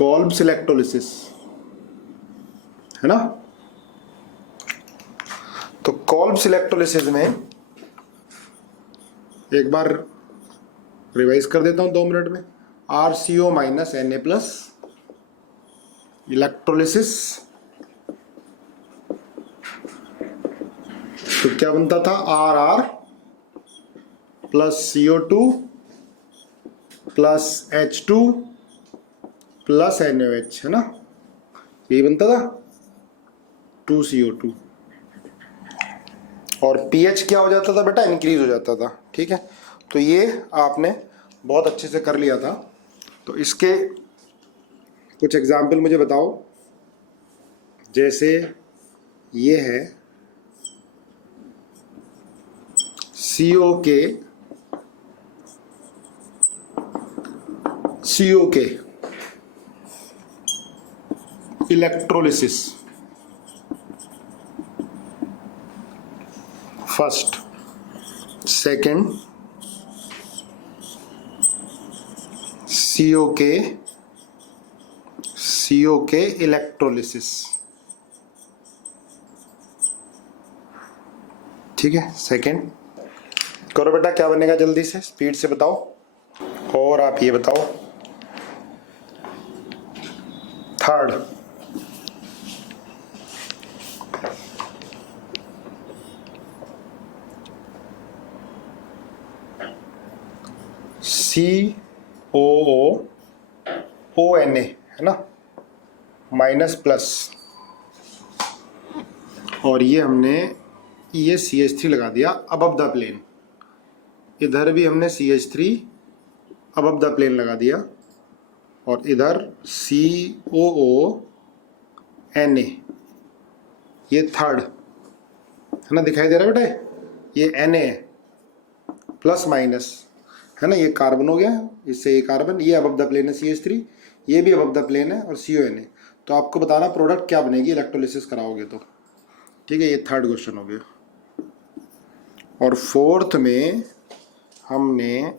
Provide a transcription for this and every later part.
कॉल्ब्स electrolysis, है ना। तो कॉल्ब्स इलेक्ट्रोलिसिस में एक बार रिवाइज कर देता हूं 2 मिनट में। RCO minus Na plus electrolysis, तो क्या बनता था, RR plus CO2 plus H2 plus NaOH, है ना, यही बनता था 2CO2। और pH क्या हो जाता था बेटा, इंक्रीज हो जाता था। ठीक है, तो ये आपने बहुत अच्छे से कर लिया था। तो इसके कुछ एग्जाम्पल मुझे बताओ। जैसे ये है CO के इलेक्ट्रोलिसिस, फर्स्ट, सेकंड, CO के इलेक्ट्रोलिसिस। ठीक है, सेकंड करो बेटा, क्या बनेगा, जल्दी से स्पीड से बताओ। और आप ये बताओ थर्ड, COONA, है ना, माइनस प्लस, और ये हमने ये CH3 लगा दिया अबव द प्लेन। इधर भी हमने CH3 अबव द प्लेन लगा दिया, और इधर COONA, ये थर्ड, है ना, दिखाई दे रहा है बेटा, ये Na है, प्लस माइनस, है ना, ये कार्बन हो गया, इससे ये कार्बन, ये अबव द प्लेन है CH3, ये भी अबव द प्लेन है, और CONA। तो आपको बताना प्रोडक्ट क्या बनेगी इलेक्ट्रोलिसिस कराओगे तो। ठीक है, ये थर्ड क्वेश्चन हो गया। और फोर्थ में हमने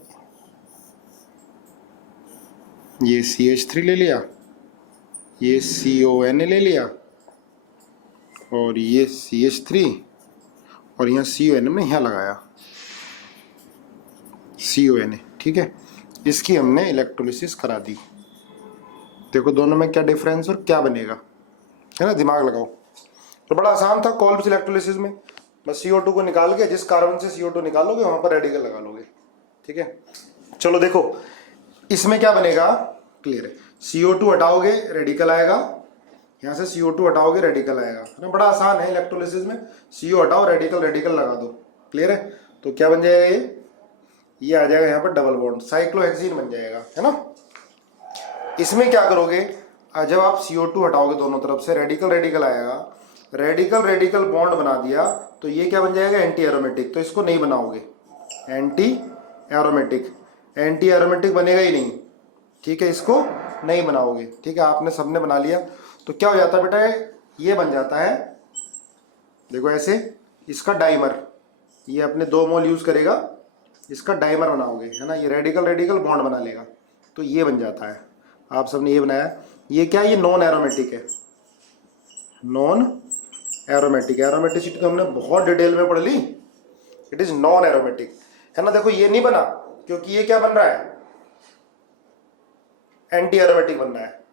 ये CH3 ले लिया, ये CONA ले लिया, और ये CH3, और यहाँ CONA में यहाँ लगाया CONA। ठीक है, इसकी हमने इलेक्ट्रोलिसिस करा दी। देखो दोनों में क्या डिफरेंस और क्या बनेगा, है ना, दिमाग लगाओ। तो बड़ा आसान था कॉल्ब्स इलेक्ट्रोलिसिस में, बस CO2 को निकाल के जिस कार्बन से CO2 निकालोगे वहां पर रेडिकल लगा लोगे। ठीक है, चलो देखो इसमें क्या बनेगा, क्लियर है। CO2 हटाओगे रेडिकल आएगा, यहाँ से CO2 हटाओगे रेडिकल आएगा, है ना, बड़ा आसान है इलेक्ट्रोलिसिस में। CO हटाओ, रेडिकल रेडिकल लगा दो, क्लियर है। तो क्या बन जाएगा, ये आ जाएगा यहाँ पर डबल बॉन्ड, साइक्लोहेक्सीन बन जाएगा, है ना। इसमें क्या करोगे, जब आप CO2 हटाओगे दोनों तरफ से, रेडिकल रेडिकल आएगा, रेडिकल रेडिकल बॉन्ड बना दिया, तो ये क्या बन जाएगा, एंटी एरोमेटिक। तो इसको नहीं बनाओगे, एंटी एरोमेटिक, एंटी एरोमेटिक बनेगा ही नहीं। ठीक है, इसको नहीं बनाओगे। ठीक है, आपने सबने बना लिया, तो क्या हो जाता है बेटा, ये बन जाता है, देखो ऐसे, इसका डाइमर, ये अपने 2 मोल यूज करेगा, इसका डाइमर बनाओगे, है ना, ये रेडिकल रेडिकल बॉन्ड बना लेगा, तो ये बन जाता है। आप सबने ये बनाया, ये क्या, ये नॉन एरोमेटिक है, नॉन एरोमेटिक। एरोमेटिसिटी तो हमने बहुत डिटेल में पढ़ ली, इट इज नॉन एरोमेटिक, है ना। देखो ये नहीं बना क्योंकि ये क्या बन रहा है, एंटी एरोमेटिक बन रहा है।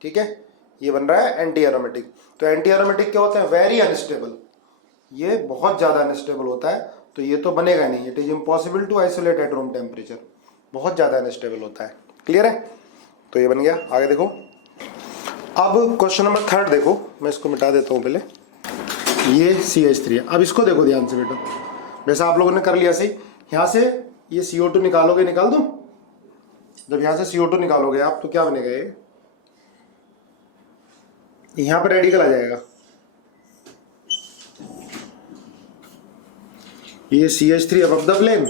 ठीक है, ये बन रहा है एंटी एरोमेटिक। तो एंटी एरोमेटिक क्या होते हैं, वेरी अनस्टेबल, ये बहुत ज्यादा अनस्टेबल होता है, तो ये तो बनेगा नहीं, it is impossible to isolate at room temperature, बहुत ज्यादा अनस्टेबल होता है, क्लियर है। तो ये बन गया, आगे देखो। अब क्वेश्चन नंबर थर्ड देखो, मैं इसको मिटा देता हूँ पहले, ये CH3 है। अब इसको देखो ध्यान से बेटा, वैसा आप लोगों ने कर लिया सही, यहाँ से ये CO2 निकालोगे, निकाल दो, जब यहाँ से CO2 निकालोगे आप, तो क्या बनेगा, ये यहाँ पर रेडिकल आ जाएगा, ये CH3 अबव द प्लेन,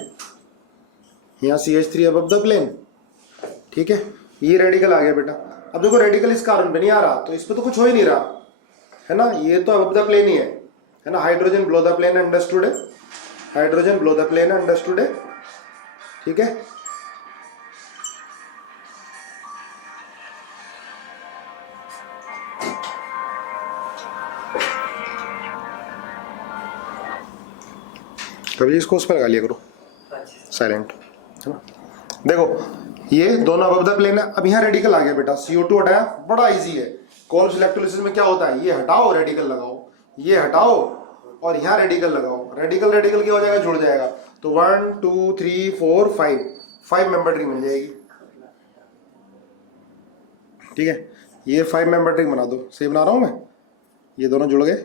यहाँ CH3 अबव द प्लेन। ठीक है, ये रेडिकल आ गया बेटा। अब देखो रेडिकल इस कार्बन पे नहीं आ रहा, तो इस पे तो कुछ हो ही नहीं रहा, है ना, ये तो अबव द प्लेन ही है ना। Hydrogen below the plane, understood है, hydrogen below the plane, understood है। ठीक है, कभी इसको उस पर लगा लिया करो साइलेंट, है ना। देखो ये दोनों अबव द प्लेन है। अब यहाँ रेडिकल आ गया बेटा, CO2 हटाया, बड़ा इजी है। कोल्स इलेक्ट्रोलिसिस में क्या होता है, ये हटाओ रेडिकल लगाओ, ये हटाओ और यहाँ रेडिकल लगाओ, रेडिकल रेडिकल क्या हो जाएगा, जुड़ जाएगा। तो 1 2 3 4 5 मेंबर रिंग मिल जाएगी। ठीक है, ये 5 मेंबर रिंग बना दो, सही बना रहा हूं मैं। ये दोनों जुड़ गए,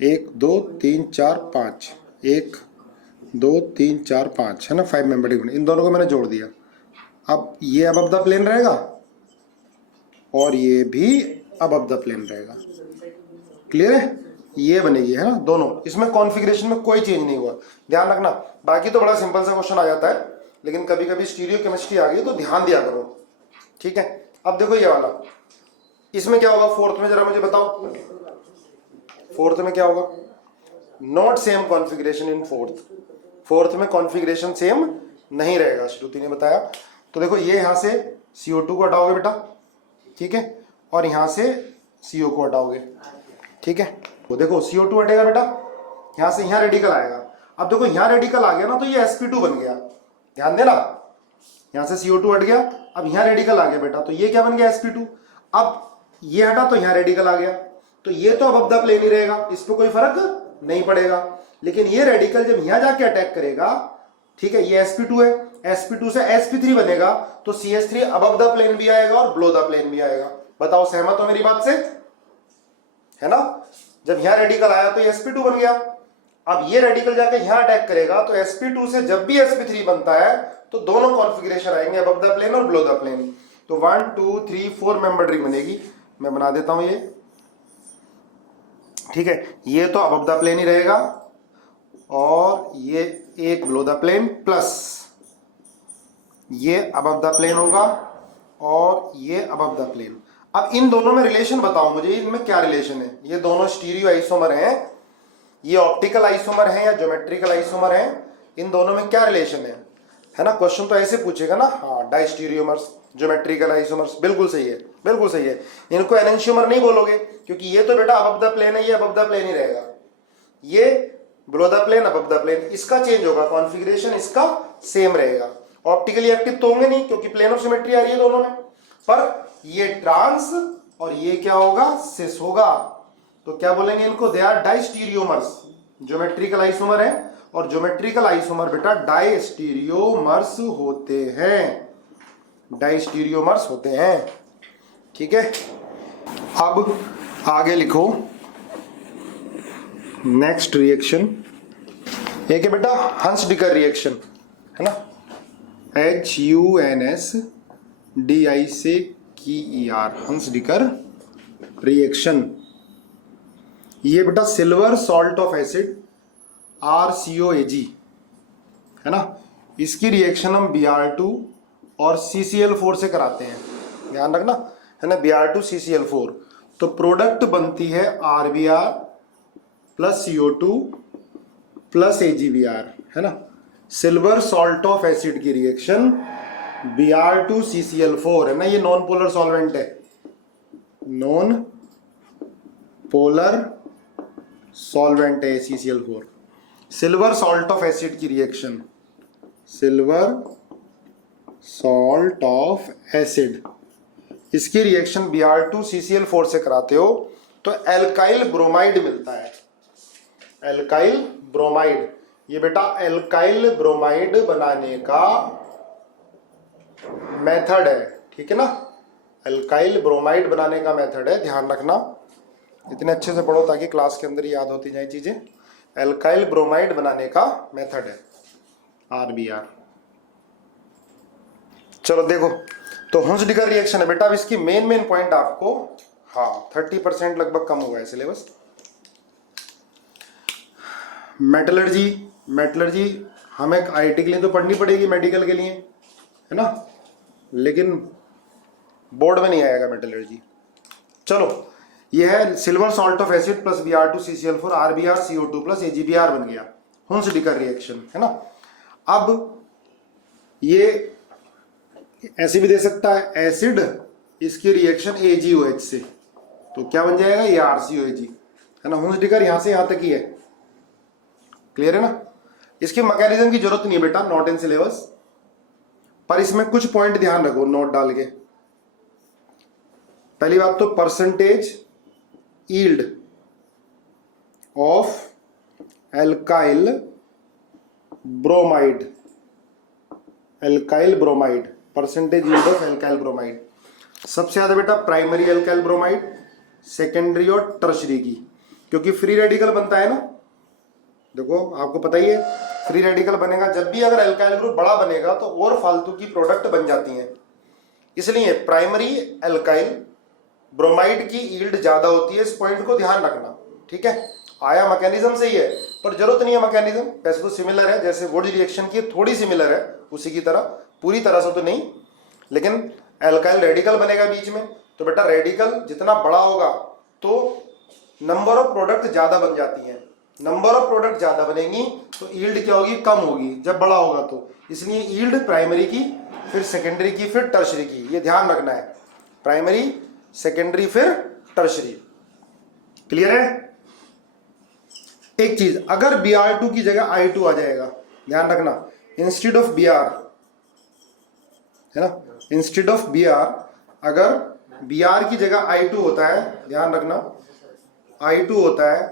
1 2 3 4 5, 1 2 3 4 5, है ना, 5 मेंबर रिंग। इन दोनों को मैंने जोड़ दिया। अब ये अबव द प्लेन रहेगा और ये भी अबव द प्लेन रहेगा। क्लियर है, ये बनेगी, है ना दोनों। इसमें कॉन्फ़िगरेशन में कोई चेंज नहीं हुआ, ध्यान रखना। बाकी तो बड़ा सिंपल सा क्वेश्चन आ जाता है, लेकिन कभी कभी स्टीरियो केमिस्ट्री आ गई तो ध्यान दिया करो। ठीक है, अब देखो ये वाला, इसमें क्या होगा फोर्थ में, जरा मुझे बताओ फोर्थ में क्या होगा। Not same configuration in fourth में कॉन्फ़िगरेशन सेम नहीं रहेगा, श्रुति ने बताया। तो देखो ये यहां से CO2 को हटाओगे बेटा, ठीक है, और यहां से CO को हटाओगे। ठीक है, तो देखो CO2 हटेगा बेटा, यहां से यहां रेडिकल आएगा। अब देखो यहां रेडिकल आ गया ना, तो ये sp2 बन गया, ध्यान देना। यहां से CO2 हट गया, अब यहां रेडिकल आ गया बेटा, तो ये क्या बन गया, sp2। अब ये हटा तो यहां रेडिकल आ गया, तो ये तो अबव द प्लेन ही रहेगा, इस पर कोई फर्क नहीं पड़ेगा। लेकिन ये रेडिकल जब यहां जाके अटैक करेगा, ठीक है, ये sp2 है, sp2 से sp3 बनेगा, तो CH3 अबव द प्लेन भी आएगा और बिलो द प्लेन भी आएगा। बताओ सहमत हो मेरी बात से, है ना। जब यहां रेडिकल आया तो ये sp2 बन गया। अब ये रेडिकल जाके यहां अटैक करेगा, तो sp2 से जब भी sp3 बनता है तो दोनों कॉन्फ़िगरेशन आएंगे, अबव द प्लेन और बिलो द प्लेन। तो 1 2 3 4 मेंबर रिंग बनेगी। मैं बना देता हूं ये, ठीक है, ये तो अबव द प्लेन ही रहेगा और ये एक बिलो द प्लेन, प्लस ये अबव द प्लेन होगा और ये अबव द प्लेन। अब इन दोनों में रिलेशन बताओ मुझे, इनमें क्या रिलेशन है। ये दोनों स्टीरियो आइसोमर हैं, ये ऑप्टिकल आइसोमर हैं या ज्योमेट्रिकल आइसोमर हैं, इन दोनों में क्या रिलेशन है ना। क्वेश्चन तो ऐसे पूछेगा ना, हाँ डाइस्टीरियोमर्स, ज्योमेट्रिकल आइसोमर्स, बिल्कुल सही है, बिल्कुल सही है। इनको एनेंशियोमर नहीं बोलोगे, क्योंकि ये तो बेटा अबव द प्लेन है, ये अबव द प्लेन ही रहेगा, ये below the plane above the plane. इसका चेंज होगा, कॉन्फ़िगरेशन इसका सेम रहेगा। ऑप्टिकली एक्टिव तो होंगे नहीं, क्योंकि प्लेन ऑफ सिमेट्री आ रही है दोनों में, पर ये ट्रांस और ये क्या होगा, सिस होगा। तो क्या बोलेंगे इनको, दे आर डाइस्टीरियोमर्स। ज्योमेट्रिकल आइसोमर है और ज्योमेट्रिकल आइसोमर बेटा डाइस्टीरियोमर्स होते हैं, डाइस्टीरियोमर्स होते हैं। ठीक है, अब आगे लिखो नेक्स्ट रिएक्शन। एक है बेटा हंस डिकर रिएक्शन, है ना, HUNSDICKER, हंस डिकर रिएक्शन। ये बेटा silver salt of acid RCOAG, है ना, इसकी रिएक्शन हम Br2 और CCl4 से कराते हैं, ध्यान रखना, है ना, Br2 CCl4। तो प्रोडक्ट बनती है RBr plus CO2 plus AgBr, है ना। सिल्वर सॉल्ट ऑफ एसिड की रिएक्शन Br2 CCl4, है ना, ये नॉन पोलर सॉल्वेंट है, नॉन पोलर सॉल्वेंट है CCl4। Silver salt of acid की reaction, silver salt of acid, इसकी रिएक्शन Br2 CCl4 से कराते हो तो एल्काइल ब्रोमाइड मिलता है, एल्काइल ब्रोमाइड। ये बेटा एल्काइल ब्रोमाइड बनाने का मेथड है, ठीक है ना, एल्काइल ब्रोमाइड बनाने का मेथड है, ध्यान रखना। इतने अच्छे से पढ़ो ताकि क्लास के अंदर याद होती जाए चीजें। एल्काइल ब्रोमाइड बनाने का मेथड है RBr। चलो देखो, तो हंस डिकर रिएक्शन है बेटा। अब इसकी मेन पॉइंट आपको, हाँ 30% लगभग कम हुआ है सिलेबस। मेटलर्जी हमें IIT के लिए तो पढ़नी पड़ेगी, मेडिकल के लिए, है ना, लेकिन बोर्ड में नहीं आएगा मेटलर्जी। चलो, ये है silver salt of acid plus Br2 CCl4 RBr CO2 plus AgBr बन गया, हंस डिकर रिएक्शन, है ना। अब ये ऐसे भी दे सकता है, एसिड इसकी रिएक्शन AgOH से, तो क्या बन जाएगा, ये RCOAG, है ना। हंस डिकर यहां से यहां तक ही है, क्लियर है ना। इसके मैकेनिज्म की जरूरत नहीं है बेटा, नॉट इन सिलेबस, पर इसमें कुछ पॉइंट ध्यान रखो नोट डाल के। पहली बात तो percentage yield of alkyl bromide, alkyl bromide, percentage yield of alkyl bromide. सबसे ज्यादा बेटा प्राइमरी एल्काइल ब्रोमाइड, सेकेंडरी और टर्शरी की, क्योंकि फ्री रेडिकल बनता है ना। देखो आपको पता ही है फ्री रेडिकल बनेगा जब भी अगर एल्काइल ग्रुप बड़ा बनेगा तो और फालतू की प्रोडक्ट बन जाती हैं। इसलिए प्राइमरी एल्काइल ब्रोमाइड की यील्ड ज्यादा होती है, इस पॉइंट को ध्यान रखना, ठीक है। आया मैकेनिज्म से ही है, पर जरूरत नहीं है मैकेनिज्म, वैसे तो सिमिलर है, जैसे वुड रिएक्शन की थोड़ी सिमिलर है उसी की तरह, पूरी तरह से तो नहीं, लेकिन एल्काइल रेडिकल बनेगा बीच में, तो बेटा रेडिकल जितना बड़ा होगा तो नंबर ऑफ प्रोडक्ट ज्यादा बन जाती हैं, नंबर ऑफ प्रोडक्ट ज्यादा बनेंगी तो यील्ड क्या होगी, कम होगी जब बड़ा होगा तो। इसलिए यील्ड प्राइमरी की, फिर सेकेंडरी की, फिर टर्शरी की, ये ध्यान रखना है, प्राइमरी सेकेंडरी फिर टर्शरी। क्लियर है। एक चीज, अगर Br2 की जगह I2 आ जाएगा, ध्यान रखना, इंस्टेड ऑफ Br, है ना, इंस्टेड ऑफ Br, अगर Br की जगह I2 होता है, ध्यान रखना I2 होता है,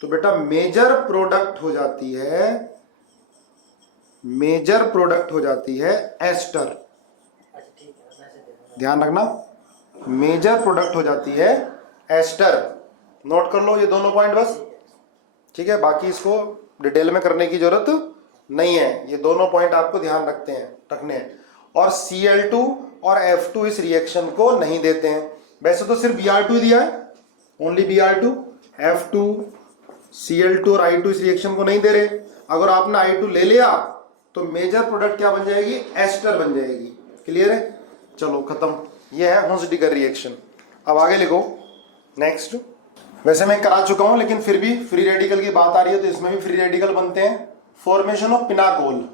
तो बेटा मेजर प्रोडक्ट हो जाती है, मेजर प्रोडक्ट हो जाती है एस्टर, ध्यान रखना, मेजर प्रोडक्ट हो जाती है एस्टर। नोट कर लो ये दोनों पॉइंट बस, ठीक है, बाकी इसको डिटेल में करने की जरूरत नहीं है, ये दोनों पॉइंट आपको ध्यान रखने हैं। और Cl2 और F2 इस रिएक्शन को नहीं देते हैं, वैसे तो सिर्फ Br2 दिया है, ओनली Br2, F2, Cl2 और I2 इस रिएक्शन को नहीं दे रहे। अगर आपने I2 ले लिया तो मेजर प्रोडक्ट क्या बन जाएगी, एस्टर बन जाएगी। क्लियर है, चलो खत्म, ये है हुंस-डिगर रिएक्शन। अब आगे लिखो नेक्स्ट। वैसे मैं करा चुका हूं, लेकिन फिर भी फ्री रेडिकल की बात आ रही है तो इसमें भी फ्री रेडिकल बनते हैं। Formation of pinacol,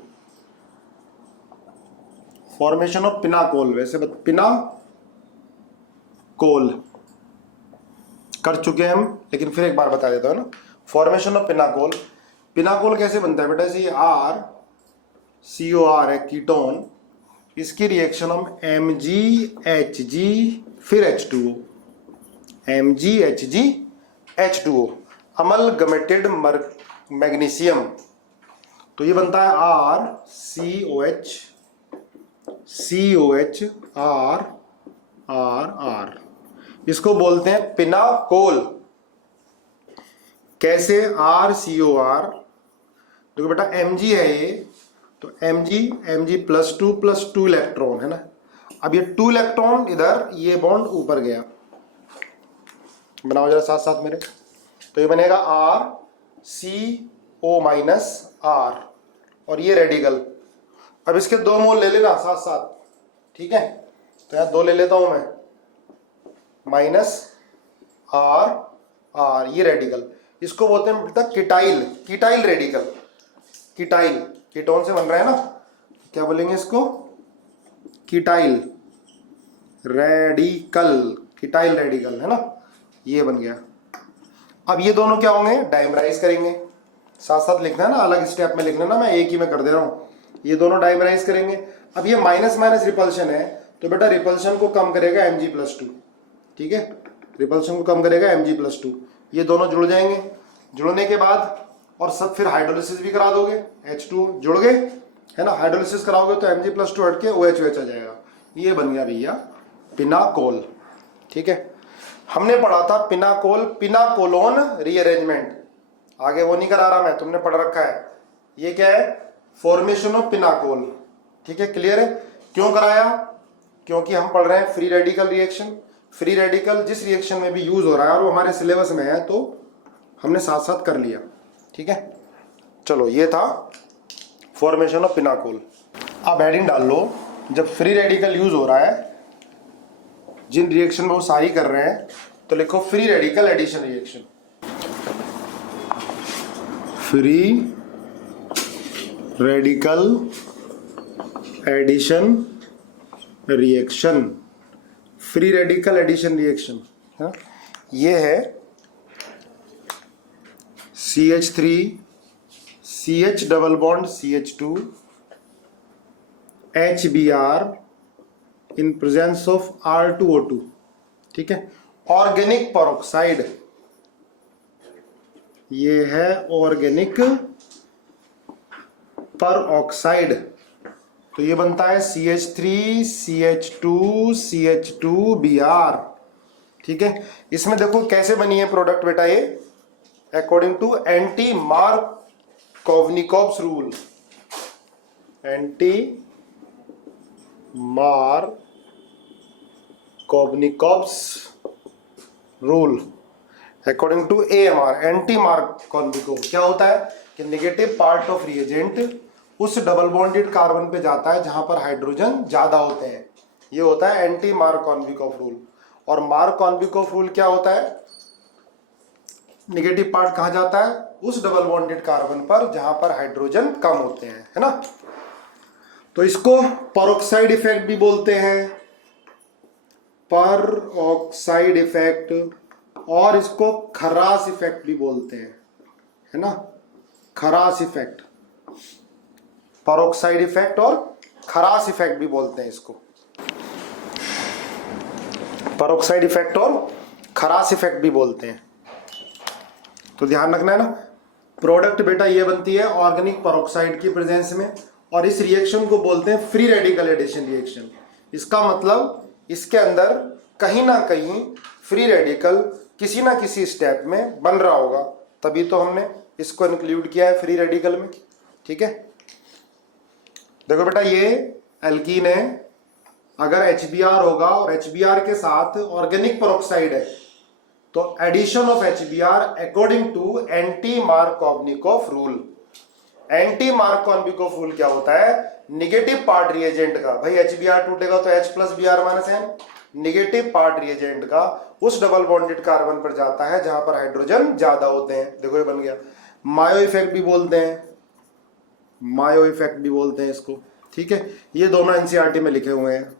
formation of pinacol, वैसे पिनाकोल कर चुके हैं हम, लेकिन फिर एक बार बता देता हूं ना। फॉर्मेशन ऑफ पिनाकोल, पिनाकोल कैसे बनता है बेटा, जैसे COR है कीटोन, इसकी रिएक्शन हम MgHg फिर H2O, MgHg H2O, amalgamated magnesium, तो ये बनता है COH R, इसको बोलते हैं पिनाकोल। कैसे, RCOR, देखो बेटा Mg है ये, तो Mg+2+2 इलेक्ट्रॉन है ना, अब ये 2 इलेक्ट्रॉन इधर, ये बॉन्ड ऊपर गया, बनाओ जरा साथ साथ मेरे, तो ये बनेगा RCO-R, और ये रेडिकल। अब इसके 2 मोल ले लेना साथ साथ, ठीक है, तो यहाँ 2 ले लेता हूं मैं, -R, ये रेडिकल, इसको बोलते हैं बेटा कीटाइल रेडिकल। कीटोन से बन रहा है ना, क्या बोलेंगे इसको, कीटाइल रेडिकल है ना, ये बन गया। अब ये दोनों क्या होंगे, डाइमराइज करेंगे, साथ साथ लिखना है ना, अलग स्टेप में लिखना ना, मैं एक ही में कर दे रहा हूं, ये दोनों डाइमराइज करेंगे। अब ये माइनस माइनस रिपल्शन है, तो बेटा रिपल्शन को कम करेगा Mg+2, ठीक है, रिपल्शन को कम करेगा Mg+2, ये दोनों जुड़ जाएंगे। जुड़ने के बाद और सब फिर हाइड्रोलिसिस भी करा दोगे, H2 जुड़ गए है ना, हाइड्रोलिसिस कराओगे तो Mg+2 हट के OH आ जाएगा, ये बन गया भैया पिनाकोल। ठीक है, हमने पढ़ा था पिनाकोलोन रीअरेंजमेंट, आगे वो नहीं करा रहा मैं, तुमने पढ़ रखा है। ये क्या है, फॉर्मेशन ऑफ पिनाकोल। ठीक है, क्लियर है। क्यों कराया, क्योंकि हम पढ़ रहे हैं free radical reaction. Free radical जिस रिएक्शन में भी यूज हो रहा है और वो हमारे सिलेबस में है, तो हमने साथ साथ कर लिया। ठीक है, चलो ये था फॉर्मेशन ऑफ पिनाकोल। अब हेडिंग डाल लो, जब फ्री रेडिकल यूज हो रहा है, जिन रिएक्शन में वो सारी कर रहे हैं, तो लिखो free radical addition reaction. Free radical addition reaction, free radical addition reaction, ये है CH3 CH double bond CH2 HBr in presence of R2O2, ठीक है। ऑर्गेनिक पेरोक्साइड, ये है ऑर्गेनिक पेरोक्साइड, तो ये बनता है CH3 CH2 CH2Br, ठीक है। इसमें देखो कैसे बनी है प्रोडक्ट बेटा, ये according to anti Markovnikov's rule, anti Markovnikov's rule, according to AMR, anti Markovnikov क्या होता है कि नेगेटिव पार्ट ऑफ रिएजेंट उस डबल बॉन्डेड कार्बन पे जाता है जहां पर हाइड्रोजन ज्यादा होते हैं, ये होता है एंटी मार्कोवनिकोव रूल। और मार्कोवनिकोव रूल क्या होता है, नेगेटिव पार्ट कहां जाता है, उस डबल बॉन्डेड कार्बन पर जहां पर हाइड्रोजन कम होते हैं, है ना। तो इसको पेरोक्साइड इफेक्ट भी बोलते हैं, पेरोक्साइड इफेक्ट, और इसको खरास इफेक्ट भी बोलते हैं, है ना, खरास इफेक्ट, पेरोक्साइड इफेक्ट और खरास इफेक्ट भी बोलते हैं इसको, पेरोक्साइड इफेक्ट और खरास इफेक्ट भी बोलते हैं। तो ध्यान रखना है ना, प्रोडक्ट बेटा ये बनती है ऑर्गेनिक पेरोक्साइड की प्रेजेंस में, और इस रिएक्शन को बोलते हैं फ्री रेडिकल एडिशन रिएक्शन। इसका मतलब इसके अंदर कहीं ना कहीं फ्री रेडिकल किसी ना किसी स्टेप में बन रहा होगा, तभी तो हमने इसको इंक्लूड किया है फ्री रेडिकल में, ठीक है। देखो बेटा ये एल्कीन है, अगर HBr होगा और HBr के साथ ऑर्गेनिक पेरोक्साइड है तो addition of HBr according to anti Markovnikov rule. Anti Markovnikov rule क्या होता है, नेगेटिव पार्ट रिएजेंट का, भाई HBr टूटेगा तो H plus Br-N, negative part reagent का उस डबल बॉन्डेड कार्बन पर जाता है जहां पर हाइड्रोजन ज्यादा होते हैं। देखो ये बन गया, मायो इफेक्ट भी बोलते हैं, मायो इफेक्ट भी बोलते हैं इसको, ठीक है। ये दोनों NCERT में लिखे हुए हैं,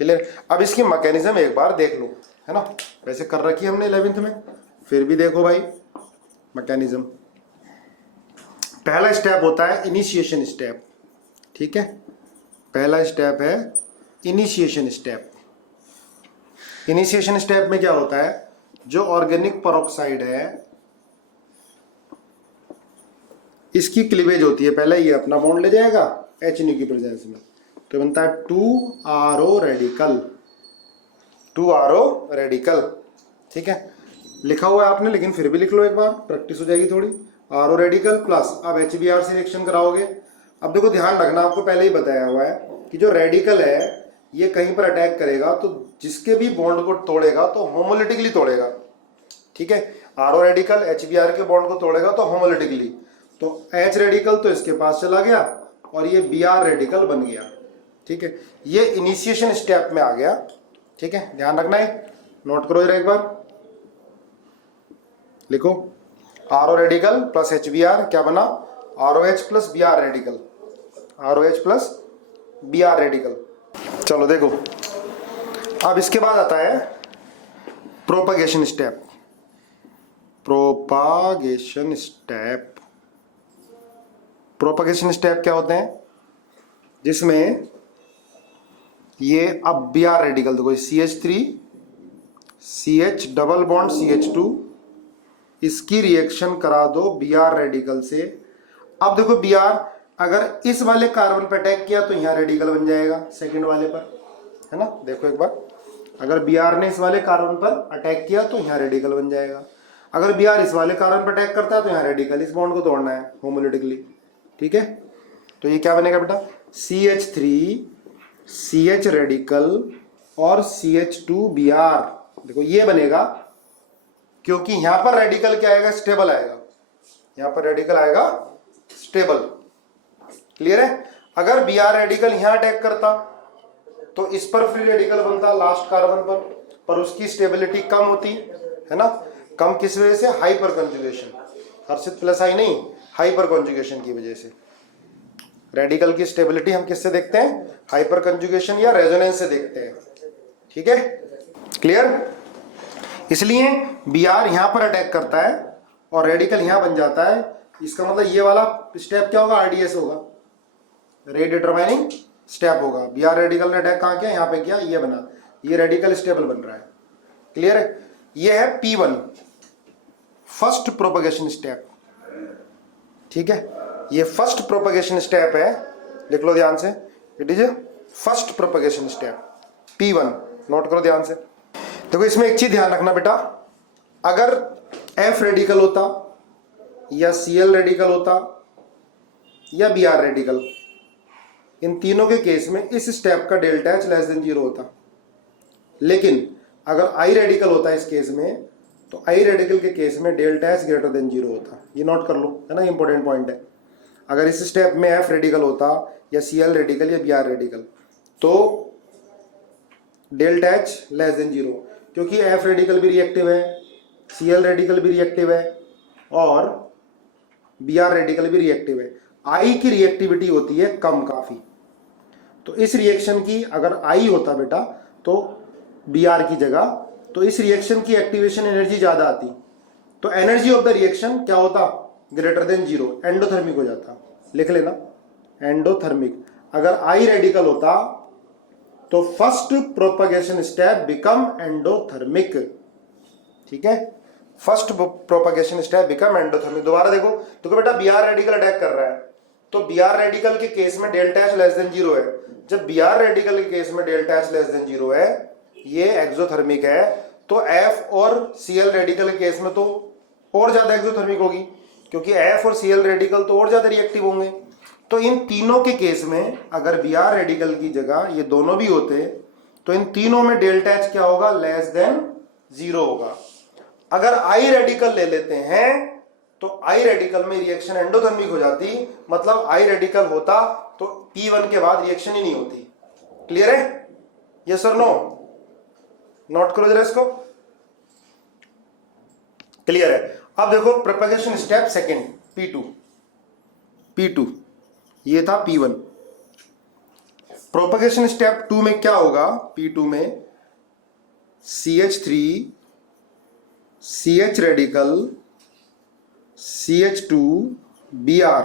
क्लियर। अब इसकी मैकेनिज्म एक बार देख लो, है ना, वैसे कर रखी है हमने 11th में, फिर भी देखो भाई मैकेनिज्म। पहला स्टेप होता है इनिशिएशन स्टेप, ठीक है, पहला स्टेप है इनिशिएशन स्टेप। इनिशिएशन स्टेप में क्या होता है, जो ऑर्गेनिक पेरोक्साइड है इसकी क्लीवेज होती है, पहले ये अपना बॉन्ड ले जाएगा HNO की प्रेजेंस में, तो बनता है 2RO रेडिकल, 2RO रेडिकल, ठीक है। लिखा हुआ है आपने, लेकिन फिर भी लिख लो एक बार, प्रैक्टिस हो जाएगी थोड़ी। RO रेडिकल प्लस, अब HBr से रिएक्शन कराओगे। अब देखो ध्यान रखना, आपको पहले ही बताया हुआ है कि जो रेडिकल है ये कहीं पर अटैक करेगा तो जिसके भी बॉन्ड को तोड़ेगा तो होमोलिटिकली तोड़ेगा, ठीक है। RO रेडिकल HBr के बॉन्ड को तोड़ेगा तो होमोलिटिकली, तो H रेडिकल तो इसके पास चला गया और ये Br रेडिकल बन गया, ठीक है। ये इनिशिएशन स्टेप में आ गया, ठीक है, ध्यान रखना है, नोट करो जरा एक बार, लिखो RO रेडिकल प्लस HBr क्या बना, ROH plus Br radical, ROH plus Br radical. चलो देखो, अब इसके बाद आता है propagation step, propagation step. Propagation step क्या होते हैं, जिसमें ये अब Br रेडिकल, देखो CH3 CH double bond CH2, इसकी रिएक्शन करा दो Br रेडिकल से। अब देखो Br अगर इस वाले कार्बन पर अटैक किया तो यहाँ रेडिकल बन जाएगा सेकंड वाले पर, है ना। देखो एक बार, अगर Br ने इस वाले कार्बन पर अटैक किया तो यहाँ रेडिकल बन जाएगा, अगर Br इस वाले कार्बन पर अटैक करता है तो यहाँ रेडिकल, इस बॉन्ड को तोड़ना है होमोलिटिकली, ठीक है। तो ये क्या बनेगा बेटा, CH3 CH रेडिकल और CH2Br, देखो ये बनेगा, क्योंकि यहां पर रेडिकल क्या आएगा, स्टेबल आएगा, यहां पर रेडिकल आएगा स्टेबल, क्लियर है। अगर Br रेडिकल यहां अटैक करता तो इस पर फ्री रेडिकल बनता लास्ट कार्बन पर उसकी स्टेबिलिटी कम होती है ना। कम किस वजह से, हाइपर कंजुगेशन, हर्षित प्लस आई नहीं, हाइपर कंजुगेशन की वजह से। रेडिकल की स्टेबिलिटी हम किससे देखते हैं, हाइपर कंजुगेशन या रेजोनेंस से देखते हैं, ठीक है, क्लियर। इसलिए Br यहां पर अटैक करता है और रेडिकल यहां बन जाता है, इसका मतलब ये वाला स्टेप क्या होगा, आरडीएस होगा, रेट डिटरमाइनिंग स्टेप होगा। बीआर रेडिकल ने अटैक कहाँ किया, यहाँ पे किया, ये बना, ये रेडिकल स्टेबल बन रहा है। क्लियर है? ये है P1 फर्स्ट प्रोपगेशन स्टेप। ठीक है, ये फर्स्ट प्रोपगेशन स्टेप है, लिख लो ध्यान से, it is first propagation step P1, note करो ध्यान से। देखो इसमें एक चीज ध्यान रखना बेटा, अगर F रेडिकल होता या Cl रेडिकल होता या Br रेडिकल, इन तीनों के केस में इस स्टेप का डेल्टा H लेस देन 0 होता। लेकिन अगर I रेडिकल होता इस केस में, तो I रेडिकल के केस में डेल्टा H ग्रेटर देन 0 होता। ये नोट कर लो, है ना, इंपॉर्टेंट पॉइंट है। अगर इस स्टेप में F रेडिकल होता या Cl रेडिकल या Br रेडिकल, तो डेल्टा H लेस देन 0, क्योंकि F रेडिकल भी रिएक्टिव है, Cl रेडिकल भी रिएक्टिव है और Br रेडिकल भी रिएक्टिव है। I की रिएक्टिविटी होती है कम काफी, तो इस रिएक्शन की अगर I होता बेटा तो Br की जगह, तो इस रिएक्शन की एक्टिवेशन एनर्जी ज्यादा आती, तो एनर्जी ऑफ द रिएक्शन क्या होता, ग्रेटर देन 0, एंडोथर्मिक हो जाता। लिख लेना, एंडोथर्मिक। अगर I रेडिकल होता तो first propagation step become endothermic. ठीक है, first propagation step become endothermic. दोबारा देखो, तो बेटा Br रेडिकल अटैक कर रहा है, तो Br रेडिकल के केस में डेल्टा H लेस देन 0 है। जब Br रेडिकल के केस में डेल्टा H लेस देन 0 है, ये एक्सोथर्मिक है, तो F और Cl रेडिकल के केस में तो और ज्यादा एक्सोथर्मिक होगी, क्योंकि F और Cl रेडिकल तो और ज्यादा रिएक्टिव होंगे। तो इन तीनों के केस में अगर Br रेडिकल की जगह ये दोनों भी होते, तो इन तीनों में डेल्टा H क्या होगा, लेस देन 0 होगा। अगर I रेडिकल ले लेते हैं तो I रेडिकल में रिएक्शन एंडोथर्मिक हो जाती, मतलब I रेडिकल होता तो P1 के बाद रिएक्शन ही नहीं होती। क्लियर है? यस और नो? नोट करो जरा इसको। क्लियर है? अब देखो प्रोपगेशन स्टेप सेकंड P2 ये था P1। प्रोपगेशन स्टेप 2 में क्या होगा, P2 में CH3 CH radical CH2 Br,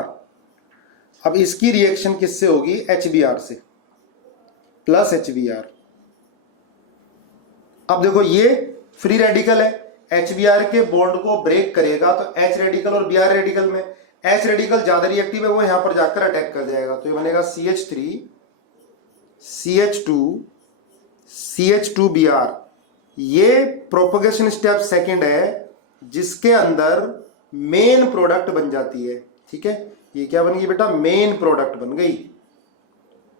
अब इसकी रिएक्शन किससे होगी, HBr से, प्लस HBr। अब देखो ये फ्री रेडिकल है, HBr के बॉन्ड को ब्रेक करेगा तो H रेडिकल और Br रेडिकल में H रेडिकल ज्यादा रिएक्टिव है, वो यहां पर जाकर अटैक कर जाएगा, तो ये बनेगा CH3 CH2 CH2 Br। ये प्रोपगेशन स्टेप सेकंड है, जिसके अंदर मेन प्रोडक्ट बन जाती है। ठीक है, ये क्या बन गई बेटा, मेन प्रोडक्ट बन गई।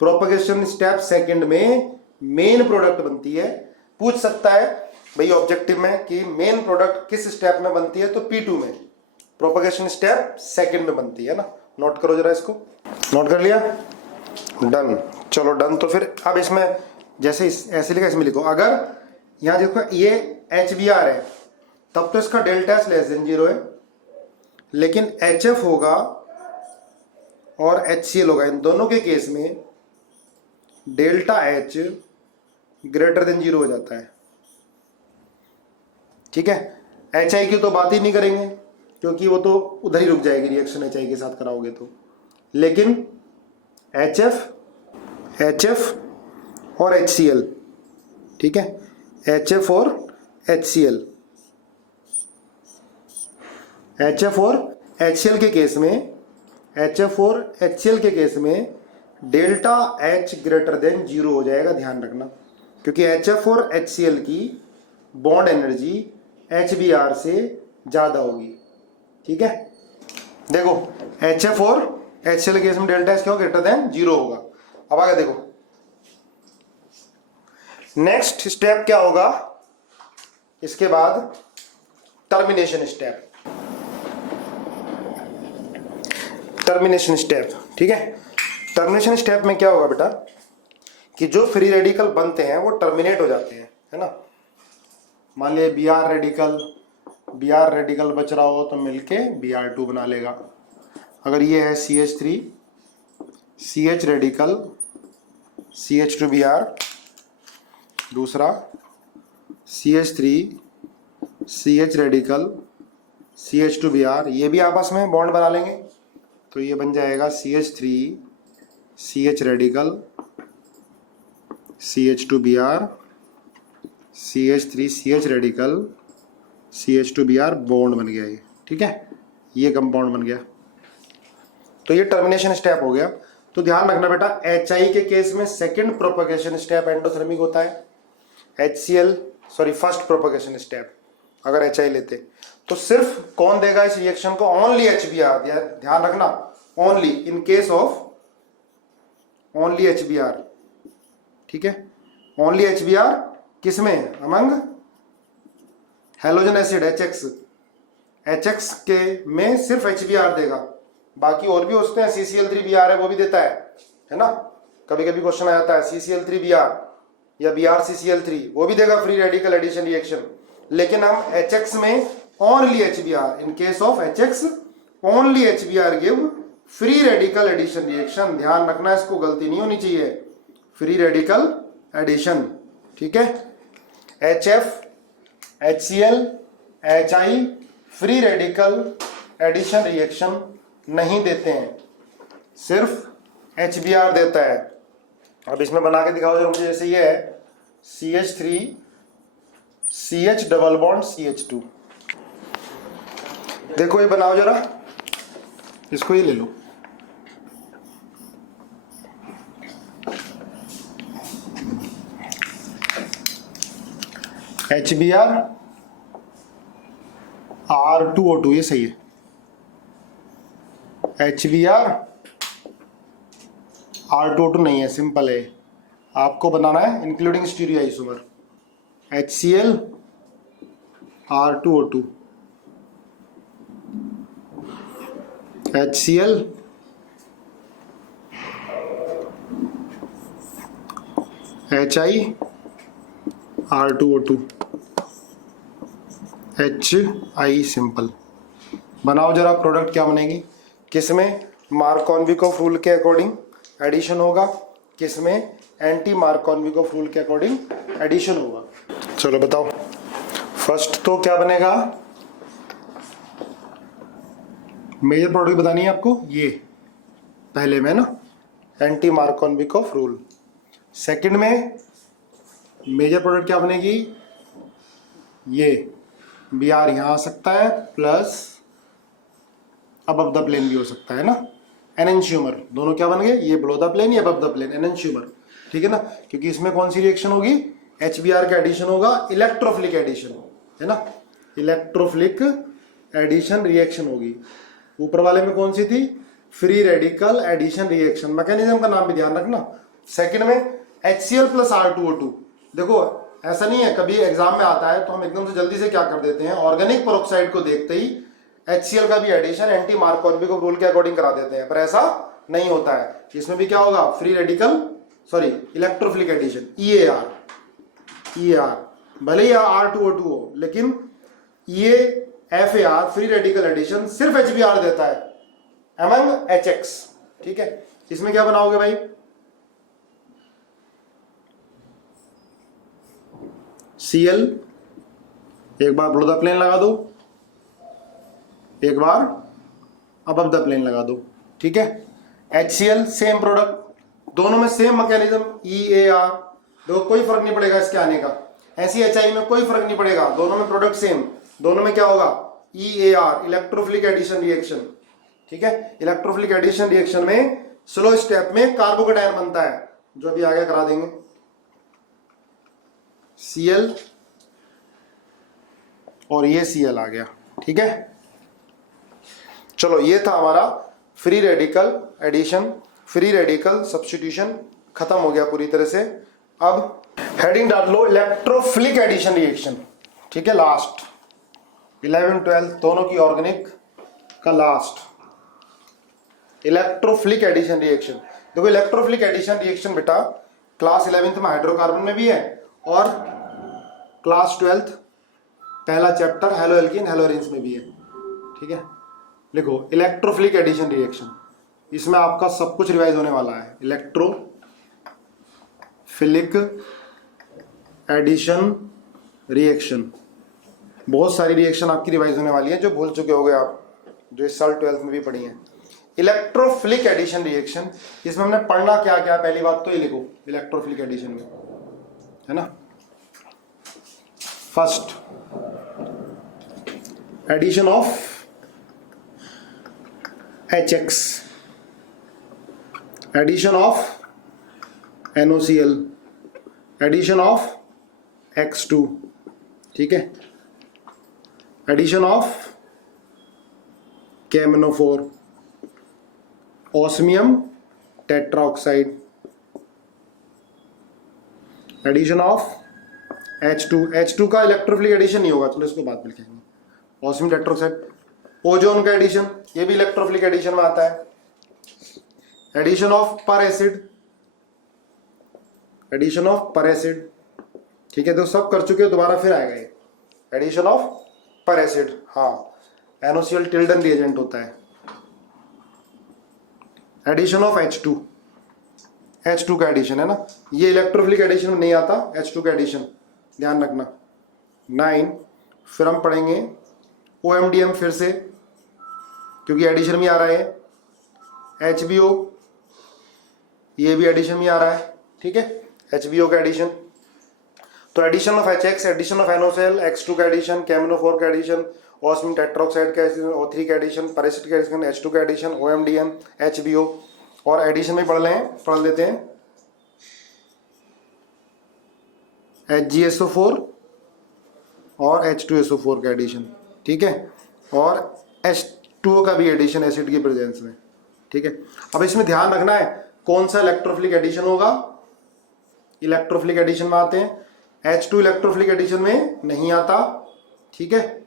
प्रोपगेशन स्टेप सेकंड में मेन प्रोडक्ट बनती है। पूछ सकता है भाई ऑब्जेक्टिव में कि मेन प्रोडक्ट किस स्टेप में बनती है, तो P2 में, प्रोपगेशन स्टेप सेकंड में बनती है ना। नोट करो जरा इसको, नोट कर लिया, डन। चलो डन। तो फिर अब इसमें जैसे ऐसे लिखा, इसमें लिखो, अगर यहां देखो ये HBr है, तब तो इसका डेल्टा H लेस देन 0 है, लेकिन HF होगा और HCl होगा, इन दोनों के केस में डेल्टा H ग्रेटर देन 0 हो जाता है। ठीक है, HI की तो बात ही नहीं करेंगे, क्योंकि वो तो उधर ही रुक जाएगी रिएक्शन HI के साथ कराओगे तो। लेकिन HF और HCl, ठीक है, HF और HCl, HF और HCl के केस में, HF और HCl के केस में डेल्टा H ग्रेटर देन 0 हो जाएगा, ध्यान रखना, क्योंकि HF और HCl की बॉन्ड एनर्जी HBr से ज्यादा होगी। ठीक है, देखो HF और HCl के केस में डेल्टा H क्या होगा, ग्रेटर देन 0 होगा। अब आगे देखो नेक्स्ट स्टेप क्या होगा, इसके बाद टर्मिनेशन स्टेप। टर्मिनेशन स्टेप, ठीक है, टर्मिनेशन स्टेप में क्या होगा बेटा कि जो फ्री रेडिकल बनते हैं वो टर्मिनेट हो जाते हैं, है ना। मान लिया Br रेडिकल बच रहा हो तो मिलके Br2 बना लेगा। अगर ये है CH3 CH radical CH2 Br, दूसरा CH3 CH रेडिकल CH2Br, ये भी आपस में बॉन्ड बना लेंगे, तो ये बन जाएगा CH3 CH radical CH2Br CH3 CH radical CH2Br bond बन गया ये, ठीक है, ये कंपाउंड बन गया। तो ये टर्मिनेशन स्टेप हो गया। तो ध्यान रखना बेटा, HI के केस में सेकंड प्रोपगेशन स्टेप एंडोथर्मिक होता है, फर्स्ट प्रोपगेशन स्टेप अगर HI लेते तो सिर्फ कौन देगा इस रिएक्शन को, ओनली HBr। ध्यान रखना, only in case of only HBr, ठीक है, ओनली HBr किसमें, अमंग हैलोजन एसिड HX के में सिर्फ HBr देगा, बाकी और भी होते हैं, CCl3Br है वो भी देता है ना, कभी कभी क्वेश्चन आ जाता है CCl3Br या BrCCl3 वो भी देगा फ्री रेडिकल एडिशन रिएक्शन, लेकिन हम HX में only HBr, in case of HX only HBr give free radical addition reaction. ध्यान रखना, इसको गलती नहीं होनी चाहिए, फ्री रेडिकल एडिशन, ठीक है। HF HCl HI free radical addition reaction नहीं देते हैं, सिर्फ HBr देता है। अब इसमें बना के दिखाओ जरा मुझे, जैसे ये है CH3 CH double bond CH2, देखो ये बनाओ जरा, इसको ये ले लो, HBr R2O2, ये सही है, HBr R2O2 नहीं है, सिंपल है, आपको बनाना है including stereo isomer, HCl R2O2 HCl HI R2O2 HI simple. बनाओ जरा प्रोडक्ट क्या बनेगी, किसमें मार्कोनविकोफ रूल के अकॉर्डिंग एडिशन होगा, किसमें एंटी मार्कोनविकोफ रूल के अकॉर्डिंग एडिशन होगा। चलो बताओ, फर्स्ट तो क्या बनेगा, मेजर प्रोडक्ट बतानी है आपको, ये पहले में ना एंटी मार्कोनविकोफ रूल। सेकंड में मेजर प्रोडक्ट क्या बनेगी, ये Br यहाँ आ सकता है, प्लस अबव द प्लेन भी हो सकता है ना, एनेंशियोमर, दोनों क्या बन गए, ये बिलो द प्लेन, ये अबव द प्लेन, एनेंशियोमर, ठीक है ना, क्योंकि इसमें कौन सी रिएक्शन होगी, HBr का एडिशन होगा, इलेक्ट्रोफिलिक एडिशन है ना, इलेक्ट्रोफिलिक एडिशन रिएक्शन होगी। ऊपर वाले में कौन सी थी, free radical addition reaction, mechanism का नाम भी ध्यान रखना। सेकंड में HCl प्लस R2O2, देखो ऐसा नहीं है, कभी एग्जाम में आता है तो हम एकदम से जल्दी से क्या कर देते हैं, ऑर्गेनिक पेरोक्साइड को देखते ही HCl का भी एडिशन एंटी मार्कोनविकोफ रूल के अकॉर्डिंग करा देते हैं, पर ऐसा नहीं होता है। इसमें भी क्या होगा, free radical electrophilic addition EAR, भले ही R2O2 हो, लेकिन ये FAR फ्री रेडिकल एडिशन सिर्फ HBr देता है अमंग HX, ठीक है। इसमें क्या बनाओगे भाई, Cl एक बार बिलो द प्लेन लगा दो, एक बार अबव द प्लेन लगा दो, ठीक है। HCl सेम प्रोडक्ट, दोनों में सेम मैकेनिज्म EAR, देखो कोई फर्क नहीं पड़ेगा इसके आने का, ऐसी HI में कोई फर्क नहीं पड़ेगा, दोनों में प्रोडक्ट सेम, दोनों में क्या होगा EAR इलेक्ट्रोफिलिक एडिशन रिएक्शन, ठीक है। इलेक्ट्रोफिलिक एडिशन रिएक्शन में स्लो स्टेप में कार्बोकेटायन बनता है, जो अभी आगे करा देंगे, Cl और ये Cl आ गया, ठीक है। चलो ये था हमारा free radical addition, free radical substitution खत्म हो गया पूरी तरह से। अब हेडिंग डाल लो इलेक्ट्रोफिलिक एडिशन रिएक्शन, ठीक है, लास्ट 11 12 दोनों की ऑर्गेनिक का लास्ट इलेक्ट्रोफिलिक एडिशन रिएक्शन। देखो इलेक्ट्रोफिलिक एडिशन रिएक्शन बेटा क्लास 11th में हाइड्रोकार्बन में भी है और क्लास 12th पहला चैप्टर हेलो एल्कीन हेलोरिन्स में भी है, ठीक है। लिखो इलेक्ट्रोफिलिक एडिशन रिएक्शन, इसमें आपका सब कुछ रिवाइज होने वाला है। इलेक्ट्रोफिलिक एडिशन रिएक्शन, बहुत सारी रिएक्शन आपकी रिवाइज होने वाली है जो भूल चुके होगे आप, जो इस साल 12th में भी पढ़ी है। इलेक्ट्रोफिलिक एडिशन रिएक्शन, इसमें हमने पढ़ना क्या क्या, पहली बात तो ये लिखो इलेक्ट्रोफिलिक एडिशन में, है ना। First, addition of HX, addition of NOCl, addition of X2, ठीक है, addition of KMnO4, osmium tetraoxide, addition of H2 का इलेक्ट्रोफिलिक एडिशन नहीं होगा, चलो इसको बाद में लिखेंगे। ऑस्मियम टेट्राऑक्साइड, ओजोन का एडिशन, ये भी इलेक्ट्रोफिलिक एडिशन में आता है। एडिशन ऑफ पर एसिड, एडिशन ऑफ पर एसिड, ठीक है, तो सब कर चुके हो, दोबारा फिर आएगा ये एडिशन ऑफ पर एसिड, हाँ NOCl टिल्डन रिएजेंट होता है। एडिशन ऑफ H2 का एडिशन है ना, ये इलेक्ट्रोफिलिक एडिशन में नहीं आता H2 का एडिशन, ध्यान रखना। 9, फिर हम पढ़ेंगे OMDM फिर से, क्योंकि एडिशन में आ रहा है। HBO, ये भी एडिशन में आ रहा है, ठीक है, HBO का एडिशन। तो addition of HX, addition of NOCl, X2 का एडिशन, KMnO4 का एडिशन, ऑस्मियम टेट्राऑक्साइड का एडिशन, O3 का एडिशन, पर एसिड का एडिशन, H2 का एडिशन, OMDM, HBO, और एडिशन में पढ़ लेते हैं HgSO4 और H2SO4 का एडिशन, ठीक है, और H2O का भी एडिशन एसिड की प्रेजेंस में, ठीक है। अब इसमें ध्यान रखना है कौन सा इलेक्ट्रोफिलिक एडिशन होगा, इलेक्ट्रोफिलिक एडिशन में आते हैं, H2 इलेक्ट्रोफिलिक एडिशन में नहीं आता, ठीक है।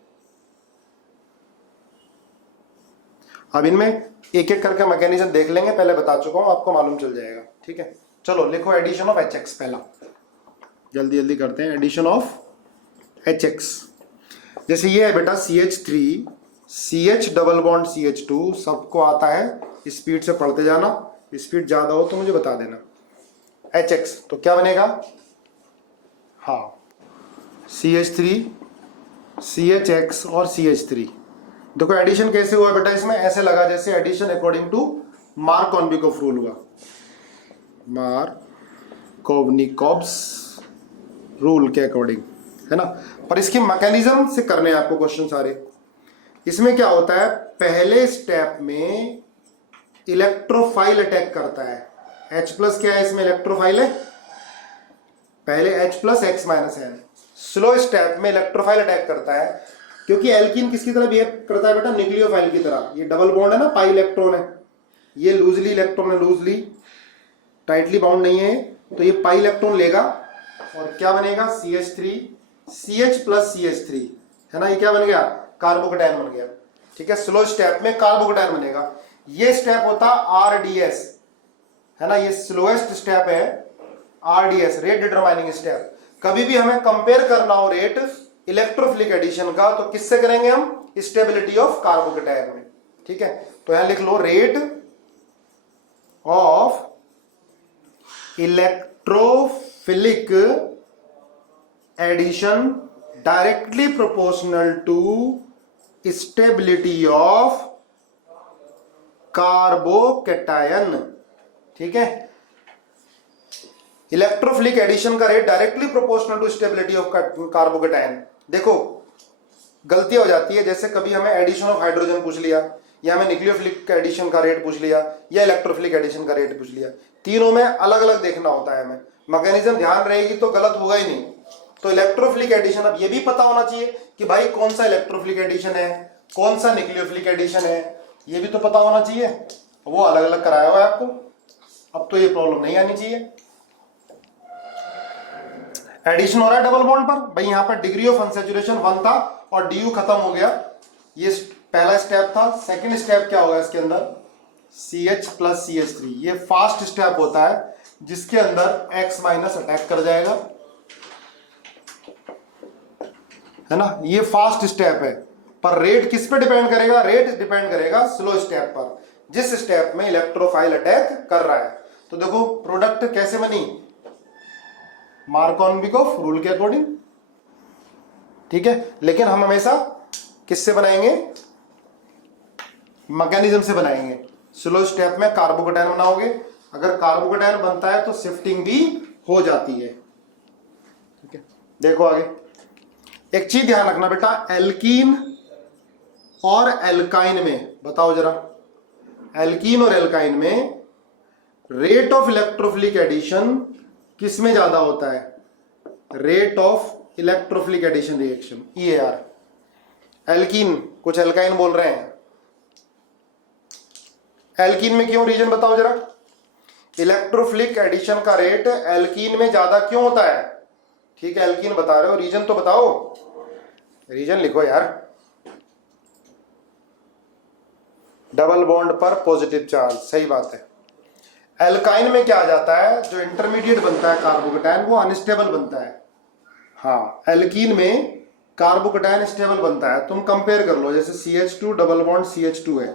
अब इनमें एक एक करके मैकेनिज्म देख लेंगे, पहले बता चुका हूं, आपको मालूम चल जाएगा, ठीक है। चलो लिखो एडिशन ऑफ HX, पहला जल्दी जल्दी करते हैं। एडिशन ऑफ HX, जैसे ये है बेटा CH3 CH double bond CH2, सबको आता है, स्पीड से पढ़ते जाना, स्पीड ज्यादा हो तो मुझे बता देना। HX तो क्या बनेगा, हाँ CH3 CHX और CH3। देखो एडिशन कैसे हुआ बेटा, इसमें ऐसे लगा जैसे addition according to Markovnikov rule हुआ, मार्कोनिकोव्स रूल के अकॉर्डिंग, है ना। पर इसके मैकेनिज्म से करने हैं आपको क्वेश्चन सारे। इसमें क्या होता है, पहले स्टेप में इलेक्ट्रोफाइल अटैक करता है, H+ क्या है इसमें, इलेक्ट्रोफाइल है, पहले H+X-N। स्लो स्टेप में इलेक्ट्रोफाइल अटैक करता है, क्योंकि एल्कीन किसकी तरह बिहेव करता है बेटा, न्यूक्लियोफाइल की तरह। ये डबल बॉन्ड है ना, पाई इलेक्ट्रॉन है, ये लूजली इलेक्ट्रॉन है, लूजली, टाइटली बाउंड नहीं है, तो ये पाई इलेक्ट्रॉन लेगा और क्या बनेगा, CH3 CH+CH3, है ना, ये क्या बन गया, कार्बोकेटायन बन गया, ठीक है। स्लो स्टेप में कार्बोकेटायन बनेगा, ये स्टेप होता RDS, है ना, ये स्लोएस्ट स्टेप है RDS, रेट डिटरमाइनिंग स्टेप। कभी भी हमें कंपेयर करना हो रेट इलेक्ट्रोफिलिक एडिशन का, तो किससे करेंगे हम, स्टेबिलिटी ऑफ कार्बोकेटायन में, ठीक है। तो यहां लिख लो rate of electrophilic addition directly proportional to stability of carbocation, ठीक है। इलेक्ट्रोफिलिक एडिशन का rate directly proportional to stability of carbocation. देखो गलतियां हो जाती है, जैसे कभी हमें एडिशन ऑफ हाइड्रोजन पूछ लिया, या हमें न्यूक्लियोफिलिक एडिशन का रेट पूछ लिया, या इलेक्ट्रोफिलिक एडिशन का रेट पूछ लिया, तीनों में अलग अलग देखना होता है हमें, मैकेनिज्म ध्यान रहेगी तो गलत होगा ही नहीं। तो इलेक्ट्रोफिलिक एडिशन, अब ये भी पता होना चाहिए कि भाई कौन सा इलेक्ट्रोफिलिक एडिशन है, कौन सा न्यूक्लियोफिलिक एडिशन है, ये भी तो पता होना चाहिए, वो अलग अलग कराया हुआ है आपको। अब तो ये प्रॉब्लम नहीं आनी चाहिए। एडिशन हो रहा है डबल बॉन्ड पर, भाई यहां पर डिग्री ऑफ अनसैचुरेशन 1 था और DU खत्म हो गया, ये पहला स्टेप था। सेकंड स्टेप क्या होगा इसके अंदर, CH+CH3, ये फास्ट स्टेप होता है जिसके अंदर X- अटैक कर जाएगा, है ना, ये फास्ट स्टेप है। पर रेट किस पे डिपेंड करेगा, रेट डिपेंड करेगा स्लो स्टेप पर, जिस स्टेप में इलेक्ट्रोफाइल अटैक कर रहा है। तो देखो प्रोडक्ट कैसे बनी, मार्कोनिकोव रूल के अकॉर्डिंग, ठीक है, लेकिन हम हमेशा किससे बनाएंगे, मैकेनिज्म से बनाएंगे। स्लो स्टेप में कार्बोकेटायन बनाओगे, अगर कार्बोकेटायन बनता है तो शिफ्टिंग भी हो जाती है। ठीक है, देखो आगे एक चीज ध्यान रखना बेटा, एल्कीन और एल्काइन में बताओ जरा, एल्कीन और एल्काइन में रेट ऑफ इलेक्ट्रोफिलिक एडिशन किस में ज्यादा होता है, rate of electrophilic addition reaction, EAR। Alkene, कुछ एल्काइन बोल रहे हैं, एल्कीन में क्यों, रीजन बताओ जरा, इलेक्ट्रोफिलिक एडिशन का रेट एल्कीन में ज्यादा क्यों होता है। ठीक है, एल्कीन बता रहे हो, रीजन तो बताओ, रीजन लिखो यार। डबल बॉन्ड पर पॉजिटिव चार्ज, सही बात है। एल्काइन में क्या आ जाता है, जो इंटरमीडिएट बनता है कार्बोकेटायन वो अनस्टेबल बनता है। हाँ, एल्कीन में कार्बोकेटायन स्टेबल बनता है। तुम कंपेयर कर लो, जैसे CH2 डबल बॉन्ड CH2 है,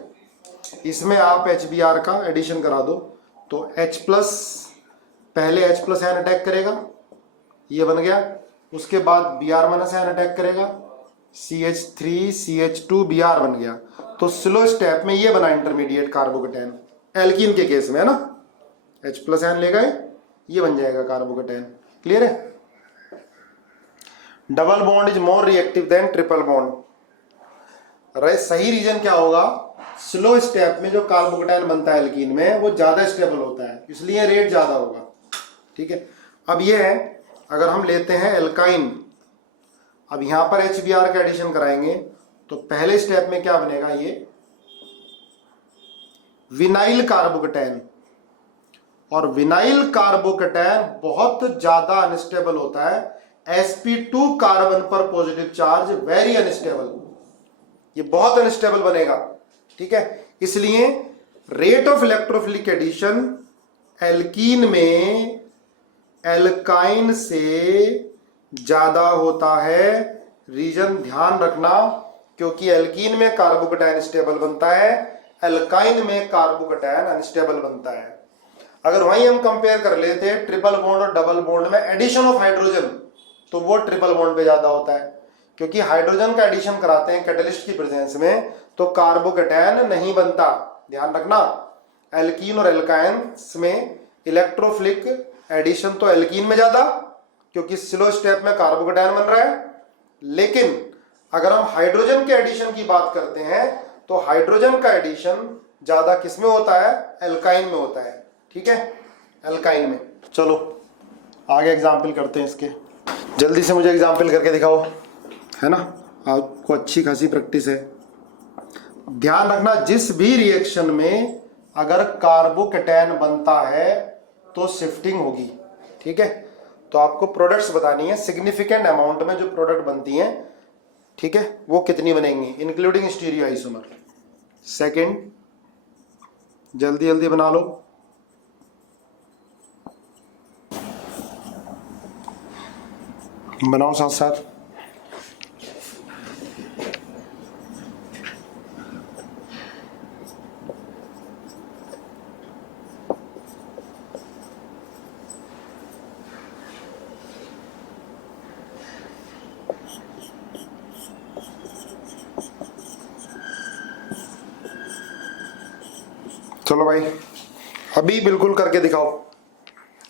इसमें आप HBr का एडिशन करा दो तो H प्लस, पहले H प्लस आयन अटैक करेगा, ये बन गया, उसके बाद Br माइनस आयन अटैक करेगा, CH3 CH2 Br बन गया। तो स्लो स्टेप में ये बना इंटरमीडिएट कार्बोकेटायन, एल्कीन के केस में है ना, H प्लस आयन ले गए, ये बन जाएगा कार्बोकेटायन। क्लियर है। Double bond is more reactive than triple bond. सही रीजन क्या होगा, स्लो स्टेप में जो कार्बोकेटायन बनता है एल्कीन में वो ज्यादा स्टेबल होता है, इसलिए रेट ज्यादा होगा। ठीक है, अब ये है, अगर हम लेते हैं एल्काइन, अब यहां पर HBr का एडिशन कराएंगे तो पहले स्टेप में क्या बनेगा, ये विनाइल कार्बोकेटायन, और विनाइल कार्बोकेटायन बहुत ज्यादा अनस्टेबल होता है, sp2 कार्बन पर पॉजिटिव चार्ज, वेरी अनस्टेबल, ये बहुत अनस्टेबल बनेगा। ठीक है, इसलिए rate of electrophilic addition alkene में एल्काइन से ज्यादा होता है। रीजन ध्यान रखना, क्योंकि एल्कीन में कार्बोकेटायन स्टेबल बनता है, एल्काइन में कार्बोकेटायन अनस्टेबल बनता है। अगर वहीं हम कंपेयर कर लेते ट्रिपल बॉन्ड और डबल बॉन्ड में एडिशन ऑफ हाइड्रोजन, तो वो ट्रिपल बॉन्ड पे ज्यादा होता है, क्योंकि हाइड्रोजन का एडिशन कराते हैं कैटलिस्ट की प्रेजेंस में तो कार्बोकेटायन नहीं बनता। ध्यान रखना, एल्कीन और एल्काइन में इलेक्ट्रोफिलिक एडिशन तो एल्कीन में ज्यादा, क्योंकि स्लो स्टेप में कार्बोकेटायन बन रहा है, लेकिन अगर हम हाइड्रोजन के एडिशन की बात करते हैं तो हाइड्रोजन का एडिशन ज्यादा किस में होता है, एल्काइन में होता है। ठीक है, एल्काइन में। चलो आगे एग्जाम्पल करते हैं इसके, जल्दी से मुझे एग्जाम्पल करके दिखाओ, है ना, आपको अच्छी खासी प्रैक्टिस है। ध्यान रखना, जिस भी रिएक्शन में अगर कार्बोकेटायन बनता है तो शिफ्टिंग होगी। ठीक है, तो आपको प्रोडक्ट्स बतानी है, सिग्निफिकेंट अमाउंट में जो प्रोडक्ट बनती हैं, ठीक है, वो कितनी बनेंगी, इंक्लूडिंग स्टीरियो आइसोमर। सेकंड, जल्दी जल्दी बना लो। बनाओ साथ साथ। चलो भाई, अभी बिल्कुल करके दिखाओ,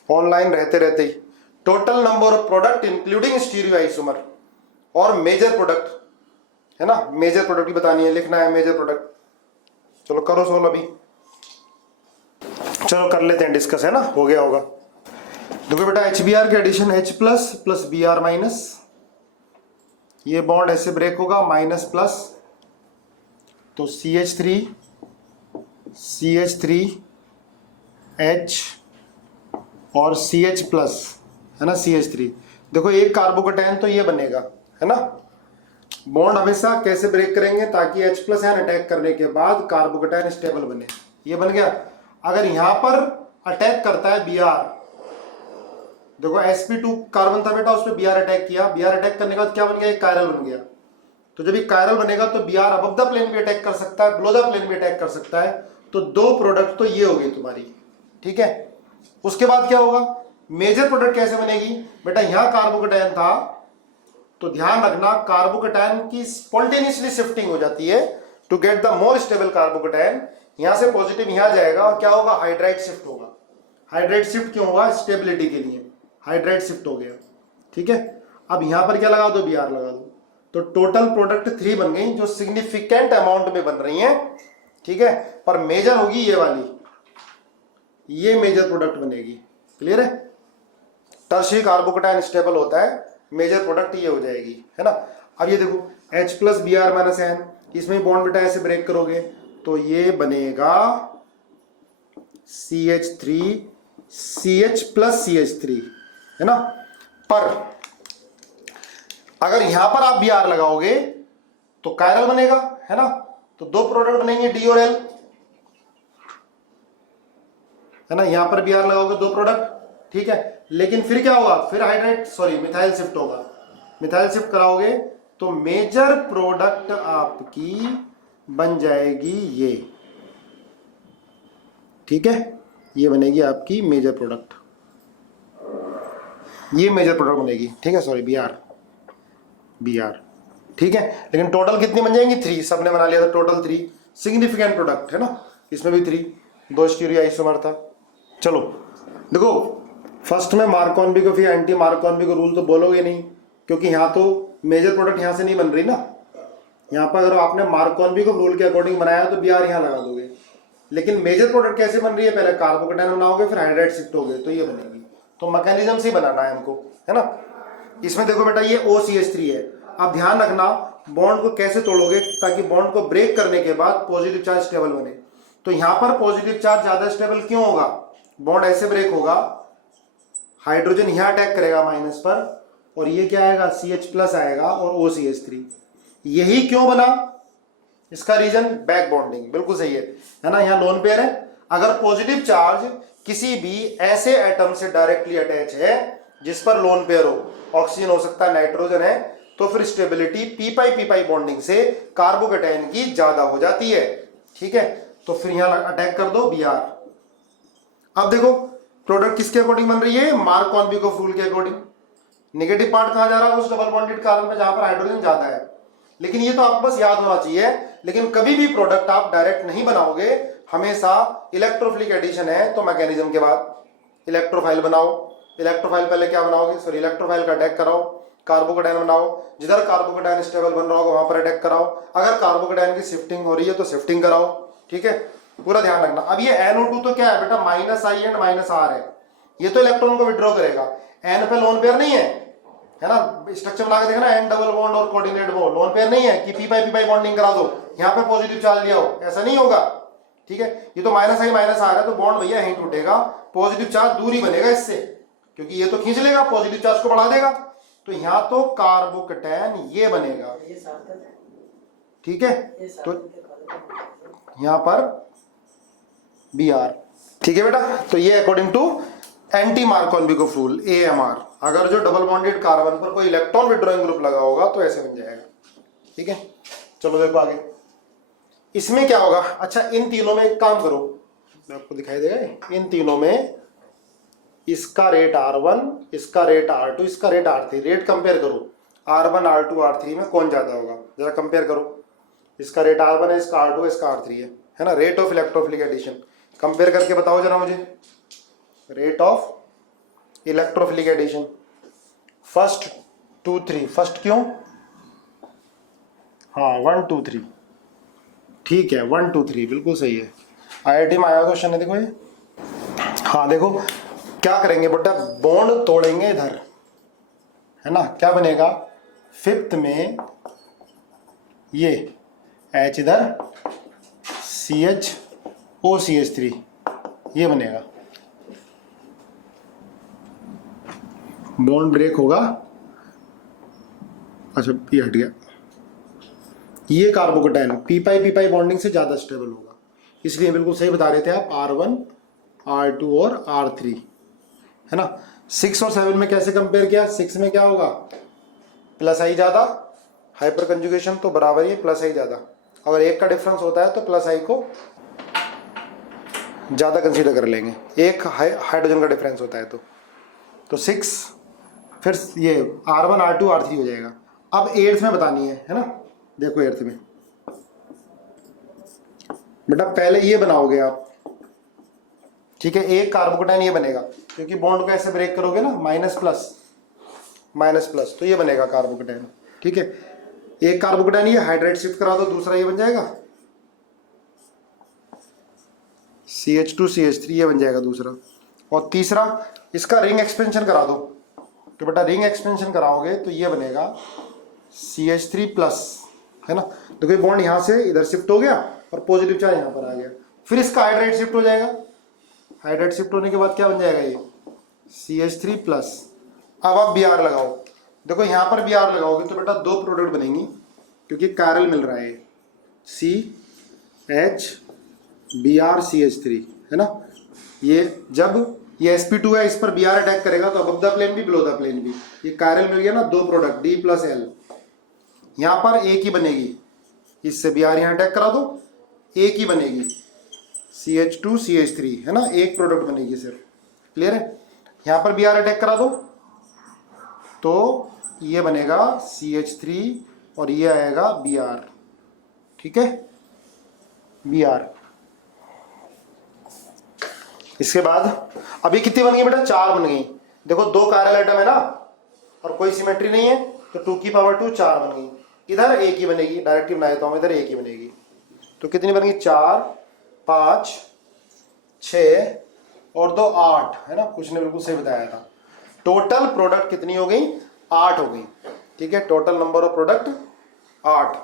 ऑनलाइन रहते रहते ही। Total number of product including stereo isomer और मेजर प्रोडक्ट, है ना, मेजर प्रोडक्ट भी बतानी है, लिखना है मेजर प्रोडक्ट। चलो करो सोल्व अभी, चलो कर लेते हैं डिस्कस, है ना, हो गया होगा। देखो बेटा, HBr के addition H plus plus Br minus, ये बॉन्ड ऐसे ब्रेक होगा, माइनस प्लस, तो CH3 H और CH प्लस, है ना, CH3। देखो एक कार्बोकेटायन तो ये बनेगा, है ना, बॉन्ड हमेशा कैसे ब्रेक करेंगे ताकि H प्लस आयन अटैक करने के बाद कार्बोकेटायन स्टेबल बने, ये बन गया। अगर यहां पर अटैक करता है Br, देखो sp2 कार्बन था बेटा, उस पर Br अटैक किया, Br अटैक करने के बाद क्या बन गया, एक कायरल बन गया। तो जब ये कायरल बनेगा तो Br अबव द प्लेन भी अटैक कर सकता है, बिलो द प्लेन भी अटैक कर सकता है, तो दो प्रोडक्ट तो ये हो गई तुम्हारी। ठीक है, उसके बाद क्या होगा, मेजर प्रोडक्ट कैसे बनेगी बेटा, यहां कार्बोकेटायन था तो ध्यान रखना कार्बोकेटायन की स्पॉन्टेनियसली शिफ्टिंग हो जाती है to get the more stable carbocation. यहां से पॉजिटिव यहां जाएगा और क्या होगा, हाइड्राइड शिफ्ट होगा। हाइड्राइड शिफ्ट क्यों होगा, स्टेबिलिटी के लिए हाइड्राइड शिफ्ट हो गया। ठीक है, अब यहां पर क्या लगा दो, Br लगा दो, तो टोटल प्रोडक्ट 3 बन गई जो सिग्निफिकेंट अमाउंट में बन रही हैं। ठीक है, पर मेजर होगी ये वाली, ये मेजर प्रोडक्ट बनेगी। क्लियर है, टर्शियरी कार्बोकेटायन स्टेबल होता है, मेजर प्रोडक्ट ये हो जाएगी, है ना। अब ये देखो H प्लस Br-N, इसमें बॉन्ड बेटा ऐसे ब्रेक करोगे तो ये बनेगा CH3 CH प्लस CH3, है ना। पर अगर यहां पर आप Br लगाओगे तो कायरल बनेगा, है ना। तो 2 प्रोडक्ट बनेंगे D और L, है ना। यहां पर Br लगाओगे 2 प्रोडक्ट, ठीक है। लेकिन फिर क्या होगा, फिर हाइड्राइड सॉरी मिथाइल शिफ्ट होगा। मिथाइल शिफ्ट कराओगे तो मेजर प्रोडक्ट आपकी बन जाएगी ये। ठीक है, ये बनेगी आपकी मेजर प्रोडक्ट, ये मेजर प्रोडक्ट बनेगी। ठीक है, सॉरी Br, ठीक है। लेकिन टोटल कितनी बन जाएंगी, 3, सबने बना लिया था टोटल 3 सिग्निफिकेंट प्रोडक्ट, है ना। इसमें भी 3, 2 स्टीरियो आइसोमर था। चलो देखो, फर्स्ट में मार्कोनी को फिर एंटी मार्कोनी को रूल तो बोलोगे नहीं, क्योंकि यहाँ तो मेजर प्रोडक्ट यहाँ से नहीं बन रही ना। यहाँ पर अगर आपने मार्कोनी को रूल के अकॉर्डिंग बनाया तो Br यहाँ लगा दोगे। लेकिन मेजर प्रोडक्ट कैसे बन रही है, पहले कार्बोकेटायन बनाओगे फिर हाइड्राइड शिफ्ट होगे तो ये बनेगी। तो मैकेनिज्म से ही बनाना है हमको, है ना। इसमें देखो बेटा ये OCH3 है। अब ध्यान रखना बॉन्ड को कैसे तोड़ोगे ताकि बॉन्ड को ब्रेक करने के बाद पॉजिटिव चार्ज स्टेबल बने। तो यहां पर पॉजिटिव चार्ज ज्यादा स्टेबल क्यों होगा, बॉन्ड ऐसे ब्रेक होगा, हाइड्रोजन यहां अटैक करेगा माइनस पर और ये क्या आएगा, CH प्लस आएगा और OCH3। यही क्यों बना, इसका रीजन बैक बॉन्डिंग, बिल्कुल सही है ना। यहां लोन पेयर है, अगर पॉजिटिव चार्ज किसी भी ऐसे एटम से डायरेक्टली अटैच है जिस पर लोन पेयर हो, ऑक्सीजन हो सकता है, नाइट्रोजन है, तो फिर स्टेबिलिटी पी बॉन्डिंग से कार्बोकेटायन की ज्यादा हो जाती है। ठीक है, तो फिर यहां अटैक कर दो Br। अब देखो प्रोडक्ट किसके अकॉर्डिंग बन रही है, मार्कोनी-Markovnikov रूल के अकॉर्डिंग। नेगेटिव पार्ट कहां जा रहा है, उस डबल बॉन्डेड कार्बन पे जहां पर हाइड्रोजन ज्यादा है। लेकिन ये तो आपको बस याद होना चाहिए। लेकिन कभी भी प्रोडक्ट आप डायरेक्ट नहीं बनाओगे, हमेशा इलेक्ट्रोफिलिक एडिशन है तो मैकेनिज्म के बाद इलेक्ट्रोफाइल बनाओ। इलेक्ट्रोफाइल पहले क्या बनाओगे, सॉरी इलेक्ट्रोफाइल का अटैक कराओ, कार्बोकेटायन बनाओ, जिधर कार्बोकेटायन स्टेबल बन रहा होगा वहां पर अटैक कराओ। अगर कार्बोकेटायन की शिफ्टिंग हो रही है तो शिफ्टिंग कराओ। ठीक है, पूरा ध्यान रखना। अब ये NO2 तो क्या है बेटा, -I एंड -R है, ये तो इलेक्ट्रॉन को विड्रॉ करेगा। N पे लोन पेयर नहीं है ना, स्ट्रक्चर बना के देखना, N डबल बॉन्ड और कोऑर्डिनेट बॉन्ड, लोन पेयर नहीं है कि p बॉन्डिंग करा दो, यहाँ पे पॉजिटिव चार्ज लिया हो, ऐसा नहीं होगा। ठीक है, ये तो -I -R है तो बॉन्ड भैया यहीं टूटेगा, पॉजिटिव चार्ज दूर ही बनेगा इससे, क्योंकि ये तो खींच लेगा, पॉजिटिव चार्ज को बढ़ा देगा। तो यहां तो कार्बोकेटायन ये बनेगा। ठीक है, तो यहां पर Br। ठीक है बेटा, तो ये अकॉर्डिंग टू एंटी मार्कोनी-Markovnikov रूल AMR, अगर जो डबल बॉन्डेड कार्बन पर कोई इलेक्ट्रॉन विड्रॉइंग ग्रुप लगा होगा तो ऐसे बन जाएगा। ठीक है, चलो देखो आगे इसमें क्या होगा। अच्छा, इन तीनों में एक काम करो, आपको दिखाई देगा, इन तीनों में इसका रेट R1, इसका रेट R2, इसका रेट R3, रेट कंपेयर करो, R1 R2 R3 में कौन ज्यादा होगा, जरा कंपेयर करो। इसका रेट R1 है, इसका R2 है, इसका R3 है ना। Rate of electrophilic addition compare करके बताओ जरा मुझे, rate of electrophilic addition, first 2 3, first क्यों, हाँ 1 2 3, ठीक है 1 2 3 बिल्कुल सही है। IIT में आया क्वेश्चन है, देखो ये, हाँ देखो क्या करेंगे बेटा, बॉन्ड तोड़ेंगे इधर, है ना, क्या बनेगा, 5th में ये H इधर, CH OCH3 ये बनेगा, बॉन्ड ब्रेक होगा। अच्छा ये हट गया, ये कार्बोकेटायन पी बॉन्डिंग से ज्यादा स्टेबल होगा, इसलिए बिल्कुल सही बता रहे थे आप, R1 R2 और R3, है ना। 6 और 7 में कैसे कंपेयर किया, 6 में क्या होगा, +I ज्यादा, हाइपर कंजुगेशन तो बराबर ही +I ज्यादा, अगर एक का डिफरेंस होता है तो +I को ज्यादा कंसीडर कर लेंगे, एक हाइड्रोजन का डिफरेंस होता है तो 6, फिर ये R1 R2 R3 हो जाएगा। अब 8th में बतानी है ना। देखो 8th में बेटा पहले ये बनाओगे आप, ठीक है, एक कार्बोकेटाइन ये बनेगा, क्योंकि बॉन्ड को ऐसे ब्रेक करोगे ना, माइनस प्लस, तो ये बनेगा कार्बोकेटाइन, ठीक है। एक कार्बोकेटाइन ये हाइड्रेट शिफ्ट करा दो, दूसरा ये बन जाएगा CH2CH3, ये बन जाएगा दूसरा। और तीसरा इसका रिंग एक्सपेंशन करा दो, तो बेटा रिंग एक्सपेंशन कराओगे तो ये बनेगा CH3 प्लस, है ना। तो कोई बॉन्ड यहाँ से इधर शिफ्ट हो गया और पॉजिटिव चार्ज यहाँ पर आ गया, फिर इसका हाइड्रेट शिफ्ट हो जाएगा। हाइड्रेट शिफ्ट होने के बाद क्या बन जाएगा ये CH3 प्लस। अब आप Br लगाओ, देखो यहाँ पर Br लगाओगे तो बेटा दो प्रोडक्ट बनेंगी, क्योंकि कैरल मिल रहा है CHBrCH3, है ना। ये जब ये sp2 है, इस पर Br अटैक करेगा तो अबव द प्लेन भी बिलो द प्लेन भी, ये कैरल मिल गया ना, दो प्रोडक्ट D प्लस L। यहाँ पर एक ही बनेगी, इससे Br यहाँ अटैक करा दो, एक ही बनेगी CH2CH3, है ना, एक प्रोडक्ट बनेगी सिर्फ। क्लियर है। यहाँ पर Br अटैक करा दो तो ये बनेगा CH3 और ये आएगा Br, ठीक है, Br। इसके बाद अभी कितनी बन गई बेटा, 4 बन गई। देखो दो कायरल एटम है ना और कोई सिमेट्री नहीं है, तो 2 की पावर 2 4 बन गई। इधर एक ही बनेगी, डायरेक्टली बनाए तो हम इधर एक ही बनेगी, तो कितनी बन गई, 4 5 6 और 2 8, है ना, कुछ ने बिल्कुल सही बताया था। टोटल प्रोडक्ट कितनी हो गई, 8 हो गई, ठीक है। Total number of product 8।